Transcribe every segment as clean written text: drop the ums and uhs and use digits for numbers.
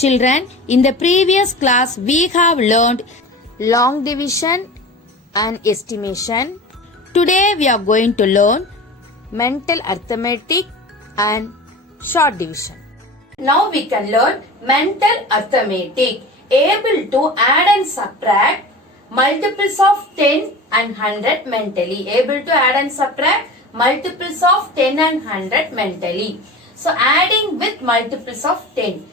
Children, in the previous class we have learned long division and estimation. Today we are going to learn mental arithmetic and short division. Now we can learn mental arithmetic. Able to add and subtract multiples of 10 and 100 mentally. Able to add and subtract multiples of 10 and 100 mentally. So adding with multiples of 10.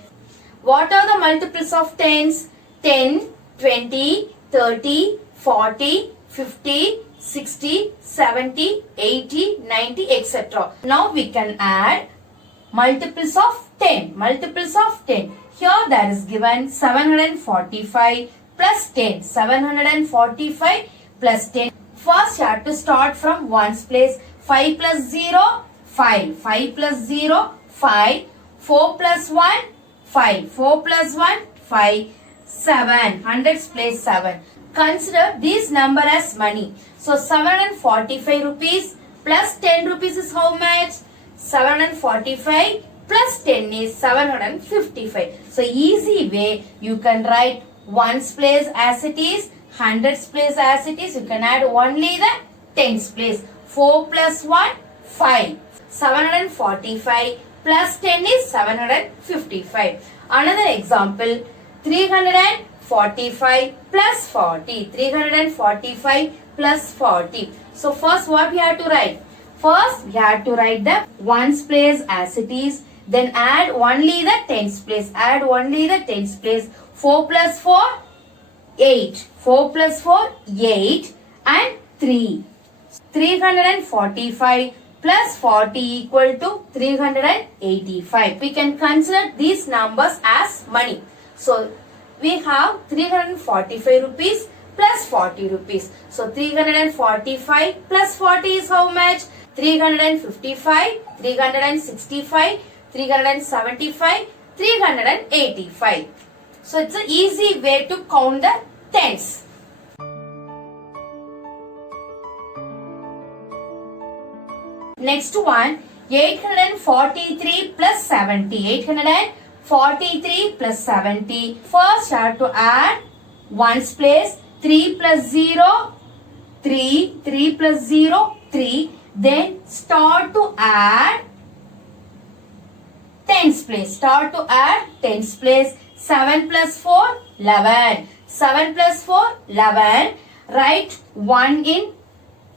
What are the multiples of 10s? 10, 20, 30, 40, 50, 60, 70, 80, 90, etc. Now we can add multiples of 10. Multiples of 10. Here there is given 745 plus 10. 745 plus 10. First you have to start from ones place. 5 plus 0, 5. 5 plus 0, 5. 4 plus 1, 5. 4 plus 1, 5. 7. Hundreds place 7. Consider this number as money. So 745 rupees plus 10 rupees is how much? 745 plus 10 is 755. So easy way you can write ones place as it is, hundreds place as it is. You can add only the tens place. 4 plus 1, 5. 745 plus 10 is 755. Another example, 345 plus 40. 345 plus 40. So first what we have to write? First we have to write the ones place as it is. Then add only the tens place. Add only the tens place. 4 plus 4, 8. 4 plus 4, 8 and 3. 345 plus 40 equal to 385. We can consider these numbers as money. So we have 345 rupees plus 40 rupees. So 345 plus 40 is how much? 355, 365, 375, 385. So it's an easy way to count the tens. Next one, 843 plus 70. 843 plus 70. First I have to add ones place. 3 plus 0, 3. 3 plus 0, 3. Then start to add tens place. Start to add tens place. 7 plus 4, 11. 7 plus 4, 11. Write 1 in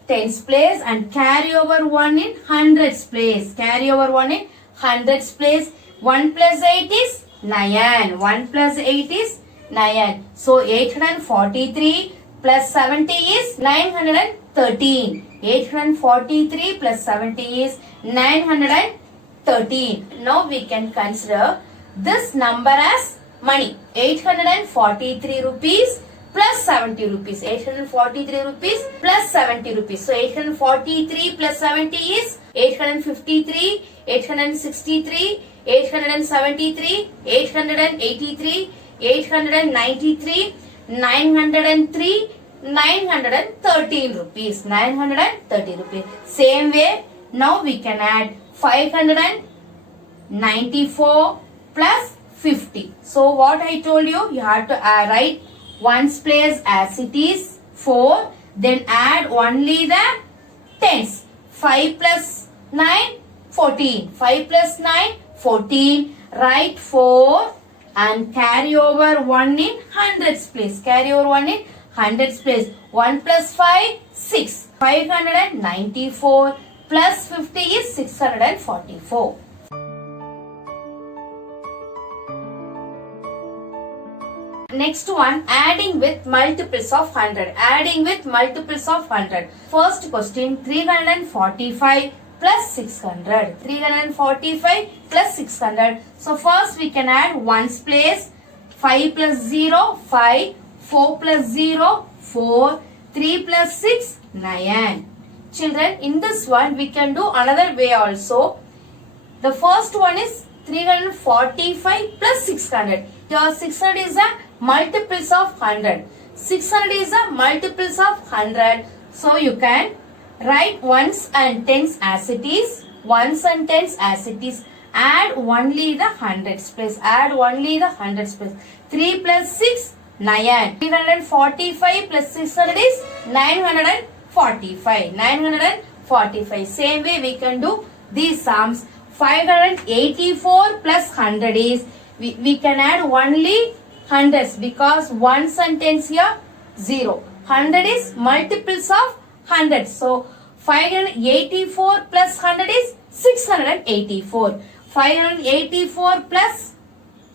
tens place and carry over 1 in hundreds place. Carry over 1 in hundreds place. 1 plus 8 is 9. 1 plus 8 is 9. So 843 plus 70 is 913. 843 plus 70 is 913. Now we can consider this number as money. 843 rupees plus 70 rupees. 843 rupees plus 70 rupees. So 843 plus 70 is 853, 863, 873, 883, 893, 903, 913 rupees. 930 rupees. Same way, now we can add 594 plus 50. So what I told you, you have to write ones place as it is 4. Then add only the tens. 5 plus 9, 14. 5 plus 9, 14. Write 4 and carry over 1 in hundreds place. Carry over 1 in hundreds place. 1 plus 5, 6. 594 plus 50 is 644. Next one, adding with multiples of 100. Adding with multiples of 100. First question, 345 plus 600. 345 plus 600. So first we can add ones place. 5 plus 0, 5. 4 plus 0, 4. 3 plus 6, 9. Children, in this one we can do another way also. The first one is 345 plus 600. Here 600 is a multiples of 100. 600 is a multiples of 100. So you can write ones and tens as it is. Ones and tens as it is. Add only the hundreds place. Add only the hundreds place. 3 plus 6, 9. 345 plus 600 is 945. 945. Same way we can do these sums. 584 plus 100 is, we can add only hundreds because one sentence here 0. 100 is multiples of hundreds. So 584 plus 100 is 684. 584 plus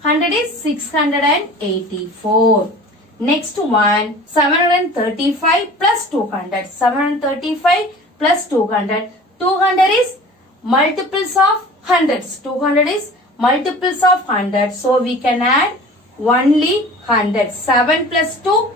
100 is 684. Next one, 735 plus 200. 735 plus 200. 200 is multiples of hundreds. 200 is multiples of hundreds. So we can add only hundreds. 7 plus 2,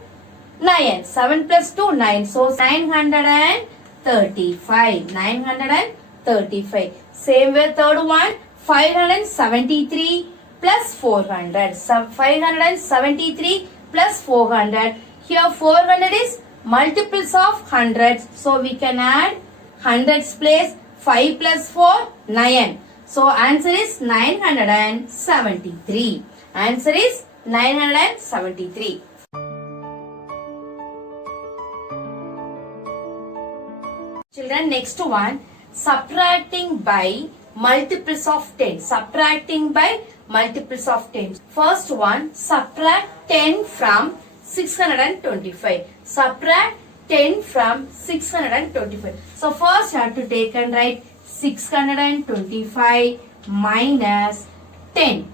9. 7 plus 2, 9. So 935. 935. Same way third one, 573 plus 400. 573 plus 400. Here 400 is multiples of hundreds. So we can add hundreds place. 5 plus 4, 9. So answer is 973. Answer is 973. Children, next one, subtracting by multiples of 10. Subtracting by multiples of 10. First one, subtract 10 from 625. Subtract 10 from 625. So first you have to take and write 625 minus 10.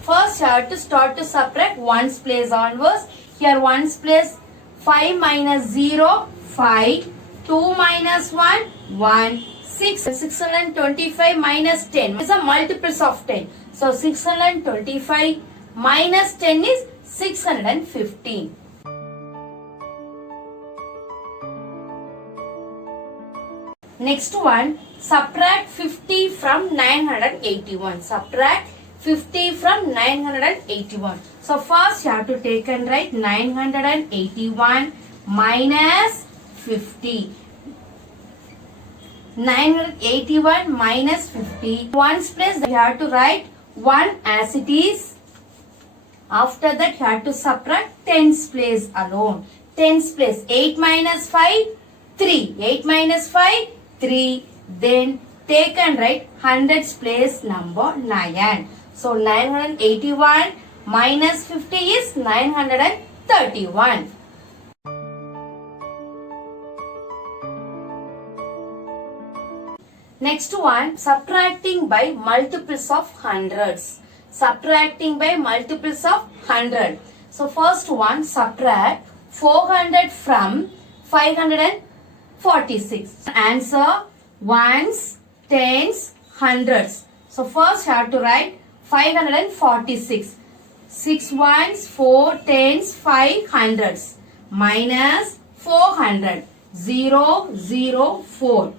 First you have to start to subtract ones place onwards. Here ones place, 5 minus 0, 5. 2 minus 1, 1. 625 minus 10 is a multiples of 10. So 625 minus 10 is 615. Next one, subtract 50 from 981. Subtract 50 from 981. So first you have to take and write 981 minus 50. 981 minus 50. Ones place you have to write 1 as it is. After that you have to subtract tens place alone. Tens place 8 minus 5, 3. 8 minus 5, 3. Then take and write hundreds place number 9. So 981 minus 50 is 931. Next one, subtracting by multiples of hundreds. Subtracting by multiples of 100. So first one, subtract 400 from 546. Answer ones, tens, hundreds. So first you have to write 546. 6 ones, 4 tens, 5 hundreds. Minus 400. 0, 0, 4.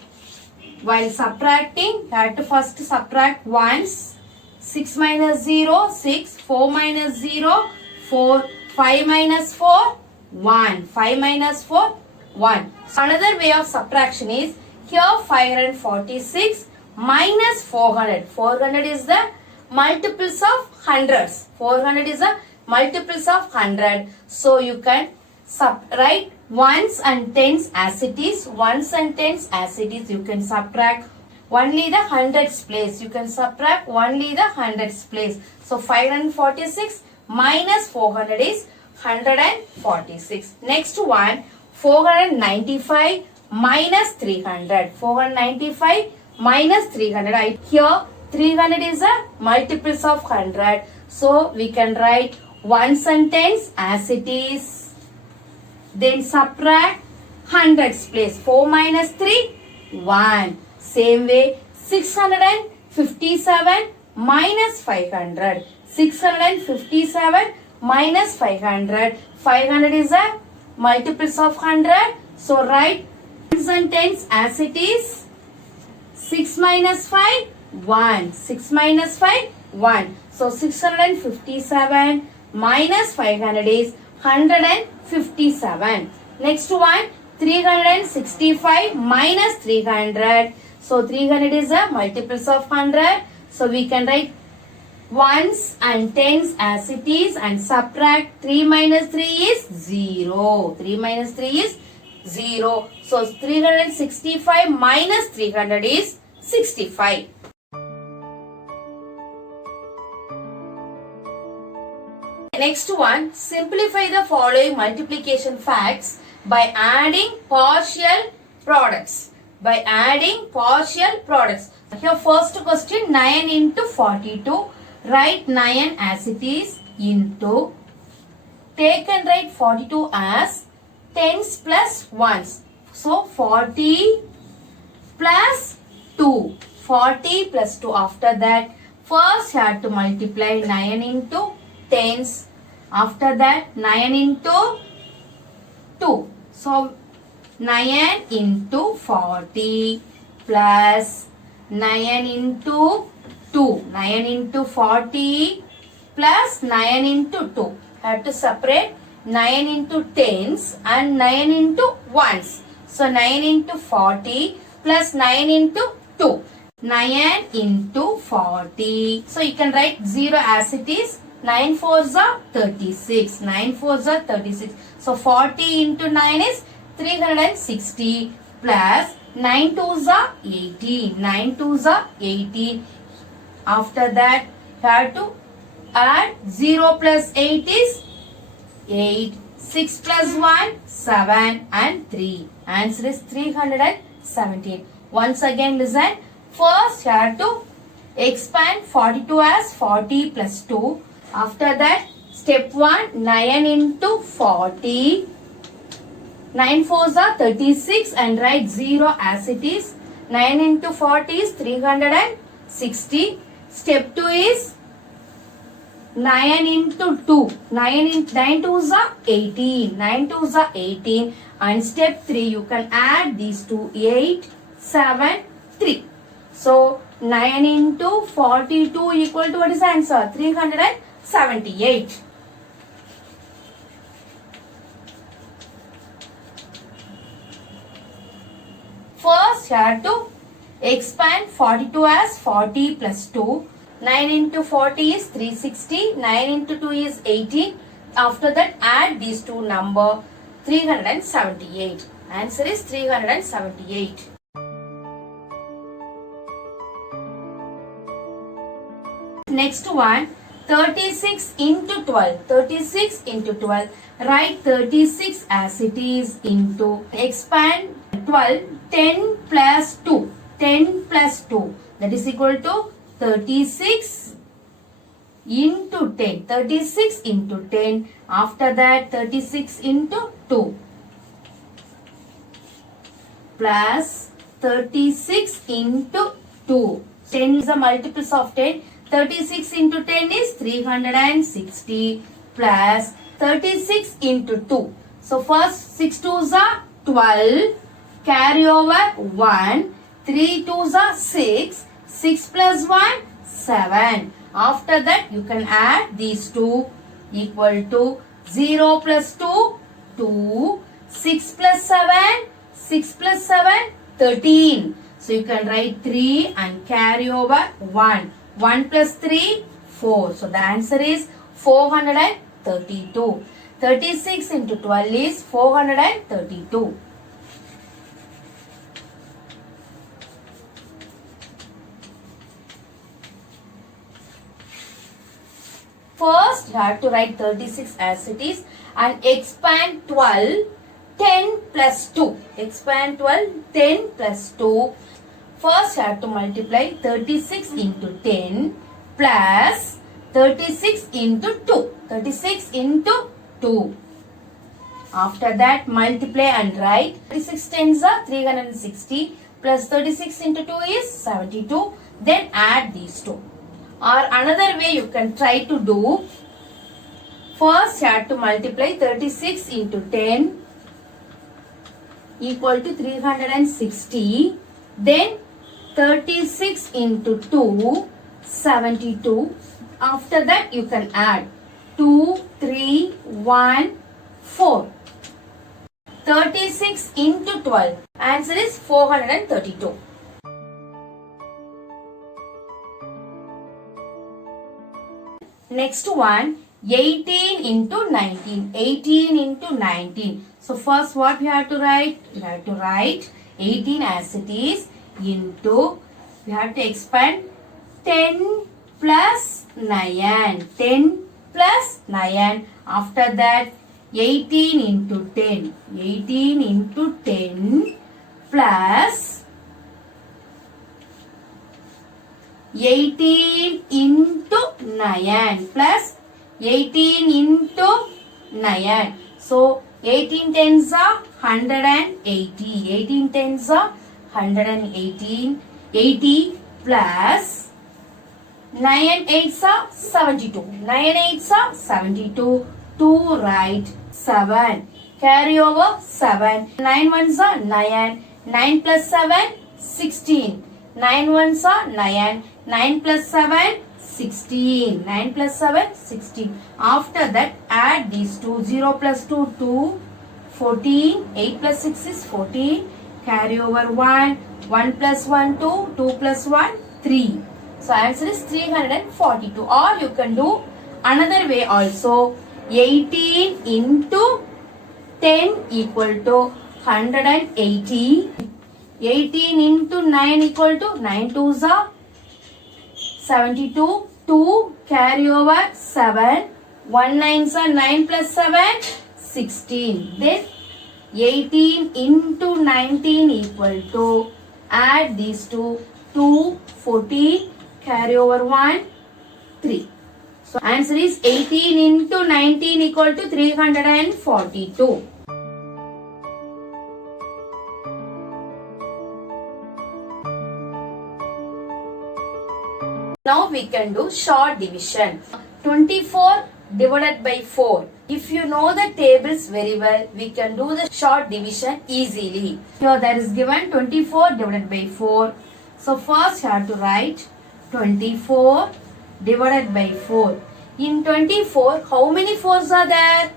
While subtracting, you have to first subtract ones. 6 minus 0, 6. 4 minus 0, 4. 5 minus 4, 1. 5 minus 4, 1. So another way of subtraction is, here 546 minus 400. 400 is the multiples of hundreds. 400 is the multiples of 100. So you can write ones and tens as it is. Ones and tens as it is. You can subtract only the hundreds place. You can subtract only the hundreds place. So 546 minus 400 is 146. Next one, 495 minus 300. 495 minus 300. Here 300 is a multiples of 100. So we can write ones and tens as it is. Then subtract hundreds place. 4 minus 3, 1. Same way 657 minus 500. 657 minus 500. 500 is a multiples of 100. So write ones and tens as it is. 6 minus 5, 1. 6 minus 5, 1. So 657 minus 500 is 157. Next one, 365 minus 300. So 300 is a multiples of 100. So we can write ones and tens as it is and subtract 3 minus 3 is 0. 3 minus 3 is 0. So 365 minus 300 is 65. Next one, simplify the following multiplication facts by adding partial products. By adding partial products. Here first question, 9 into 42. Write 9 as it is into, take and write 42 as tens plus ones. So 40 plus 2. 40 plus 2. After that, first you have to multiply 9 into tens. After that, 9 into 2. So 9 into 40 plus 9 into 2. 9 into 40 plus 9 into 2. Have to separate 9 into tens and 9 into ones. So 9 into 40 plus 9 into 2. 9 into 40. So you can write 0 as it is. 9 fours are 36. 9 fours are 36. So 40 into 9 is 360 plus 9 twos are 18. 9 twos are 18. After that, you have to add 0 plus 8 is 8. 6 plus 1, 7 and 3. Answer is 317. Once again listen. First, you have to expand 42 as 40 plus 2. After that, step 1, 9 into 40. 9 fours are 36 and write 0 as it is. 9 into 40 is 360. Step 2 is 9 into 2. 9 twos are 18. 9 twos are 18. And step 3, you can add these two. 8, 7, 3. So 9 into 42 equal to what is the answer? 378. First, you have to expand 42 as 40 plus 2. 9 into 40 is 360. 9 into 2 is 18. After that, add these two number 378. Answer is 378. Next one, 36 into 12. 36 into 12. Write 36 as it is into, expand 12, 10 plus 2. 10 plus 2. That is equal to 36 into 10. 36 into 10. After that, 36 into 2. Plus 36 into 2. 10 is the multiples of 10. 36 into 10 is 360 plus 36 into 2. So first 6 twos are 12. Carry over 1. 3 twos are 6. 6 plus 1, 7. After that, you can add these two equal to 0 plus 2, 2. 6 plus 7, 6 plus 7, 13. So you can write 3 and carry over 1. 1 plus 3, 4. So the answer is 432. 36 into 12 is 432. First, you have to write 36 as it is and expand 12, 10 plus 2. Expand 12, 10 plus 2. First, you have to multiply 36 into 10 plus 36 into 2. 36 into 2. After that, multiply and write 36 tens are 360 plus 36 into 2 is 72. Then add these two. Or another way you can try to do. First, you have to multiply 36 into 10 equal to 360. Then 36 into 2, 72. After that, you can add 2, 3, 1, 4. 36 into 12. Answer is 432. Next one, 18 into 19. 18 into 19. So first what we have to write? We have to write 18 as it is into, we have to expand 10 plus 9. 10 plus 9. After that 18 into 10. 18 into 10 plus 18 into 9 plus 18 into 9. So 18 tens are 180. 18 tens are 118. 80 plus 9 8s are 72. 9 8s are 72. 2 right 7. Carry over 7. 9 ones are 9. 9 plus 7 16. 9 ones are 9. 9 plus 7 16. 9 plus 7 16. After that add these two. 0 plus 2 2. 14. 8 plus 6 is 14. Carry over 1. 1 plus 1 2. 2 plus 1 3. So answer is 342. Or you can do another way also. 18 into 10 equal to 180. 18 into 9 equal to 9 2s are 72. 2 carry over 7. 1 9s are 9 plus 7 16. Then 18 into 19 equal to, add these two, 2 14 carry over 1 3. So answer is 18 into 19 equal to 342. Now we can do short division. 24 divided by 4. If you know the tables very well, we can do the short division easily. Here there is given 24 divided by 4. So first you have to write 24 divided by 4. In 24, how many 4s are there?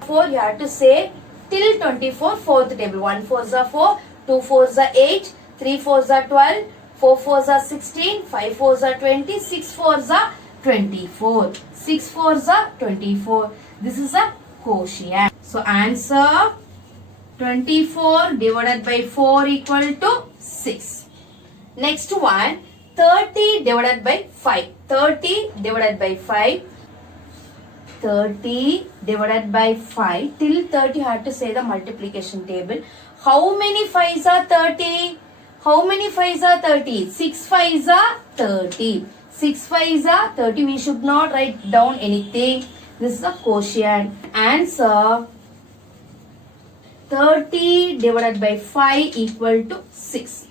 4 you have to say till 24 fourth table. 1 4s are 4, 2 4s are 8, 3 4s are 12, 4 4s are 16, 5 4s are 20, 6 4s are 24. 6 4s are 24. This is a quotient. So answer 24 divided by 4 equal to 6. Next one, 30 divided by 5. 30 divided by 5. 30 divided by 5. Till 30 you have to say the multiplication table. How many 5s are 30? How many 5s are 30? 6 5s are 30. 6 5s are 30. We should not write down anything. This is a quotient. Answer 30 divided by 5 equal to 6.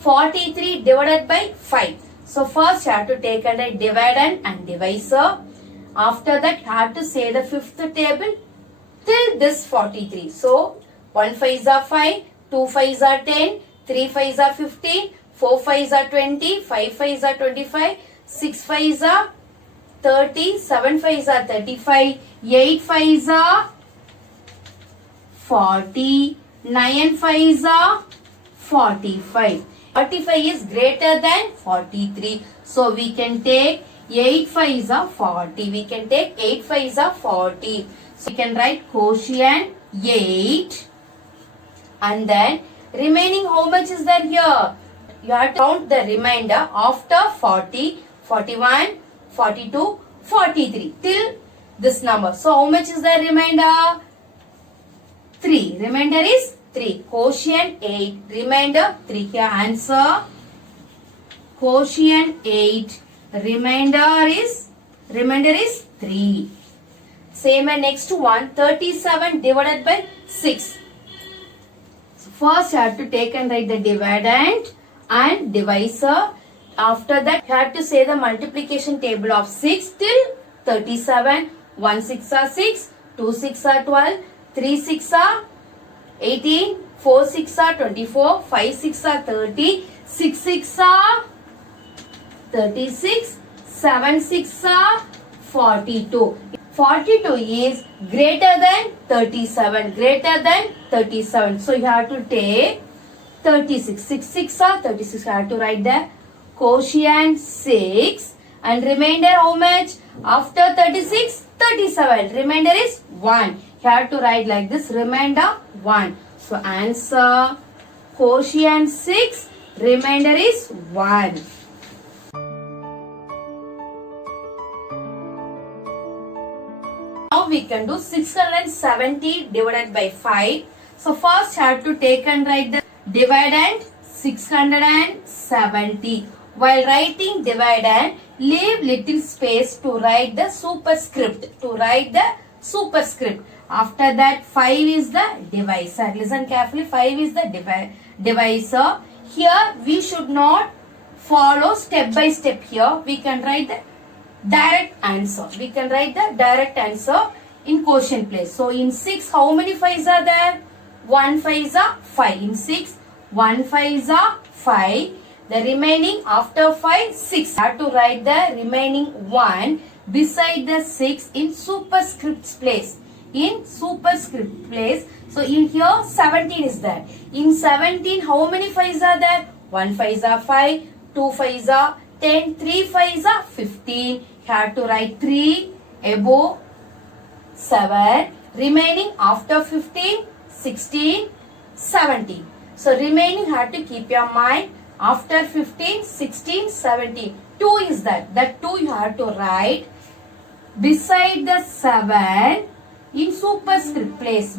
(43) divided by 5. So first you have to take a dividend and divisor. After that you have to say the fifth table till this 43. So 1 5s are 5, 2 5s are 10, 3 5s are 15, 4 5s are 20, 5 5s are 25, 6 5s are 30, 7 5s are 35, 8 5s are 40, 9 5s are 45. 45 is greater than 43. So we can take 8 5s are 40. We can take 8 5s are 40. So we can write quotient 8. And then remaining how much is there here? You have to count the remainder after 40, 41, 42, 43 till this number. So how much is the remainder? 3. Remainder is 3. Quotient 8. Remainder 3. Here answer quotient 8. Remainder is 3. Same and next one, 37 divided by 6. So first you have to take and write the dividend and divisor. After that you have to say the multiplication table of 6 till 37. 1 6 are 6, 2 6 are 12, 3 6 are 18, 4 6 are 24, 5 6 are 30, 6 6 are 36, 7 6 are 42. 42 is greater than 37. Greater than 37. So you have to take 36. 6 6 are 36. I have to write the quotient 6. And remainder how much? After 36, 37. Remainder is 1. You have to write like this. Remainder 1. So answer quotient 6. Remainder is 1. Now we can do 670 divided by 5. So first have to take and write the dividend 670. While writing dividend, leave little space to write the superscript. After that 5 is the divisor. Listen carefully. 5 is the divisor. Here we should not follow step by step here. We can write the direct answer. In quotient place. So in 6, how many 5s are there? 1 5s are 5. In 6, 1 5s are 5. The remaining after 5, 6. I have to write the remaining 1 beside the 6 in superscript place. So in here 17 is there. In 17, how many 5s are there? 1 5s are 5. 2 5s are 10. 3 5s are 15. You have to write 3 above 7. Remaining after 15, 16, 17. So remaining have to keep your mind. After 15, 16, 17. 2 is that. That 2 you have to write beside the 7 in superscript place.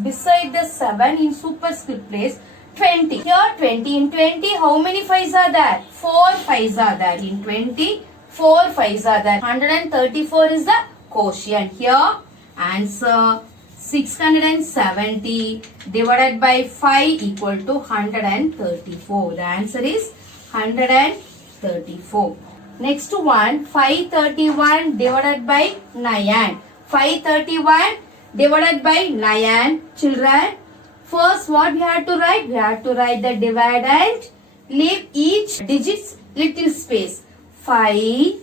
20. Here 20. In 20, how many 5s are there? 4 5s are there. In 20, 4 5s are there. 134 is the quotient. Here answer 670 divided by 5 equal to 134. The answer is 134. Next one, 531 divided by 9. 531 divided by 9. Children, first what we have to write? We have to write the dividend. Leave each digits little space. 5,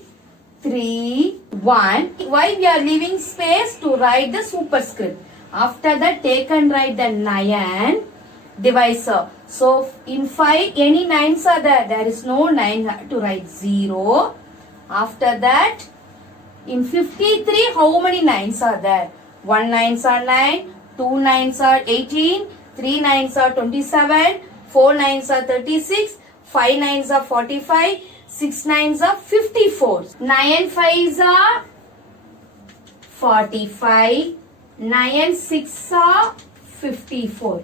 3, 1. Why we are leaving space? To write the superscript. After that, take and write the 9 divisor. So in 5, any 9s are there? There is no 9. Have to write 0. After that, in 53, how many 9s are there? 1 9s are 9, 2 9s are 18, 3 9s are 27, 4 9s are 36, 5 9s are 45, 6 9s are 54. 9 5s are 45. 9 6 are 54.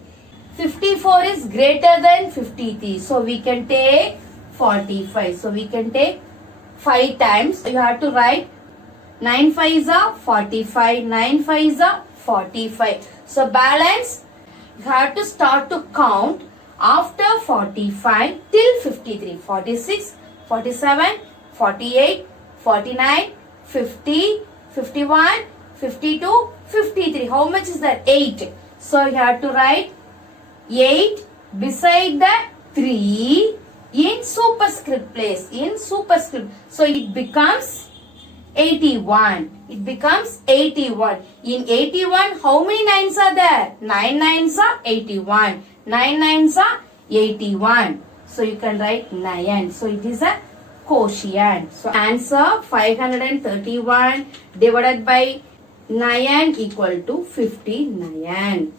54 is greater than 53. So we can take 45. So we can take 5 times. You have to write 9 5s are 45. 9 5s are 45. So balance, you have to start to count after 45 till 53. 46, 47, 48, 49, 50, 51, 52, 53. How much is that? 8. So you have to write 8 beside the 3 in superscript place. So it becomes 81. In 81, how many 9s are there? 9 9s are 81. 9 9s are 81. So you can write 9. So it is a quotient. So answer 531 divided by 9 equal to 59.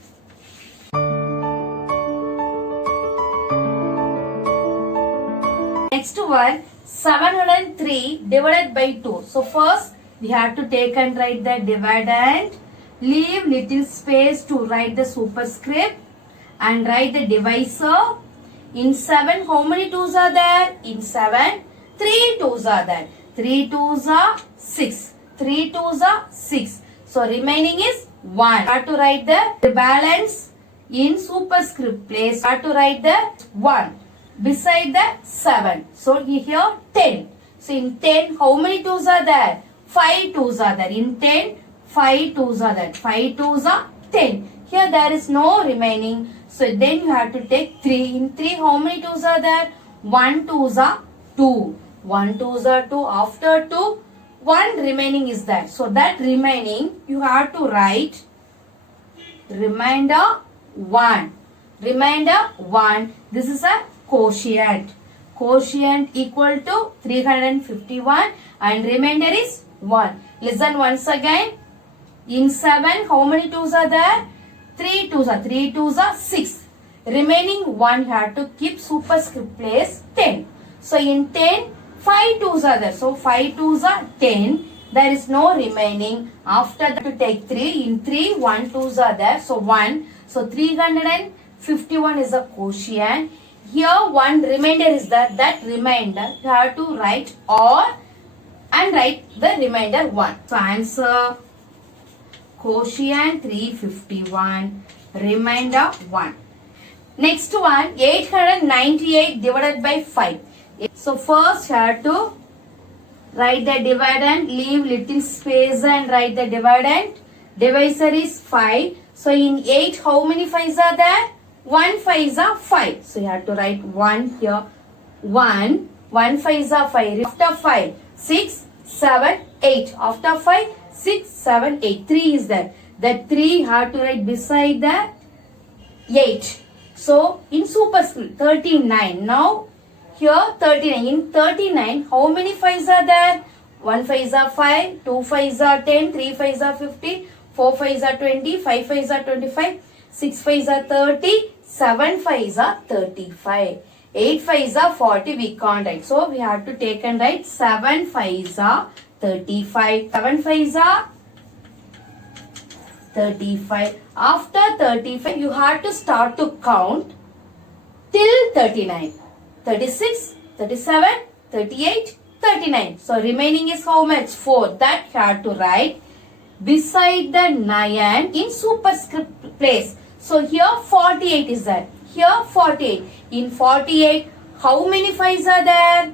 Next one, 703 divided by 2. So first we have to take and write the dividend. Leave little space to write the superscript and write the divisor. In 7, how many 2s are there? In 7, 3 2s are there. 3 2s are 6. 3 2s are 6. So remaining is 1. I have to write the balance in superscript place. I have to write the 1 beside the 7. So here 10. So in 10, how many 2s are there? 5 2s are there. In 10, 5 2s are there. 5 2s are 10. Here there is no remaining. So then you have to take 3. In 3, how many 2s are there? 1 2s are 2. 1 2s are 2. After 2, 1 remaining is there. So that remaining you have to write remainder 1. remainder 1. This is a quotient. Quotient equal to 351 and remainder is 1. Listen once again. In 7, how many 2s are there? 3 2s are. 3 2s are 6. Remaining 1 had to keep superscript place 10. So in 10, 5 2s are there. So 5 2s are 10. There is no remaining. After that to take 3. In 3, 1 2s are there. So 1. So 351 is a quotient. Here one remainder is there. That remainder you have to write or and write the remainder 1. So answer quotient 351, remainder 1. Next one 898 divided by 5. So first you have to write the dividend, leave little space and write the dividend. Divisor is 5. So in 8 how many 5s are there? 1 5s are 5. So you have to write 1 here. 1 5s are 5. After 5 6 7 8. After 5 6 7 8. 3 is there. That 3 you have to write beside the 8. So in superscript 39. Now here 39. In 39 how many 5s are there? 1 5s are 5. 2 5s are 10. 3 5s are 50. 4 5s are 20. 5 5s are 25. 6 5s are 30. 7 5s are 35. 8 5s are 40. We can't write. So we have to take and write 7 5s are 35. 7 5s are 35. After 35 you have to start to count till 39. 36, 37, 38, 39. So remaining is how much? 4. That you have to write beside the 9 in superscript place. So here 48 is there. Here 48. In 48 how many 5s are there?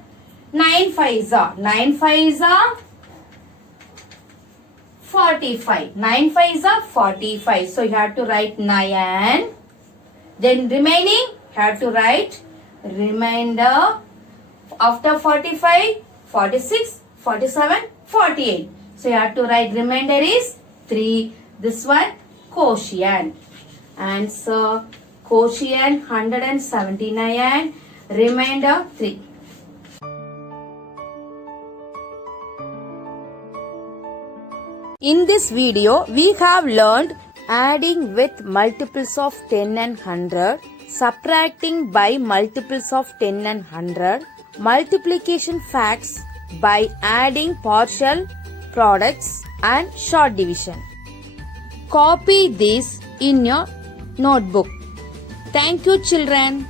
9 5s are. 9 5s are 45. 9 5s are 45. So you have to write 9. Then remaining you have to write remainder after 45, 46, 47, 48. So you have to write remainder is 3. This one quotient. Answer quotient 179, remainder 3. In this video, we have learned adding with multiples of 10 and 100, subtracting by multiples of 10 and 100, multiplication facts by adding partial products and short division. Copy this in your notebook. Thank you, children.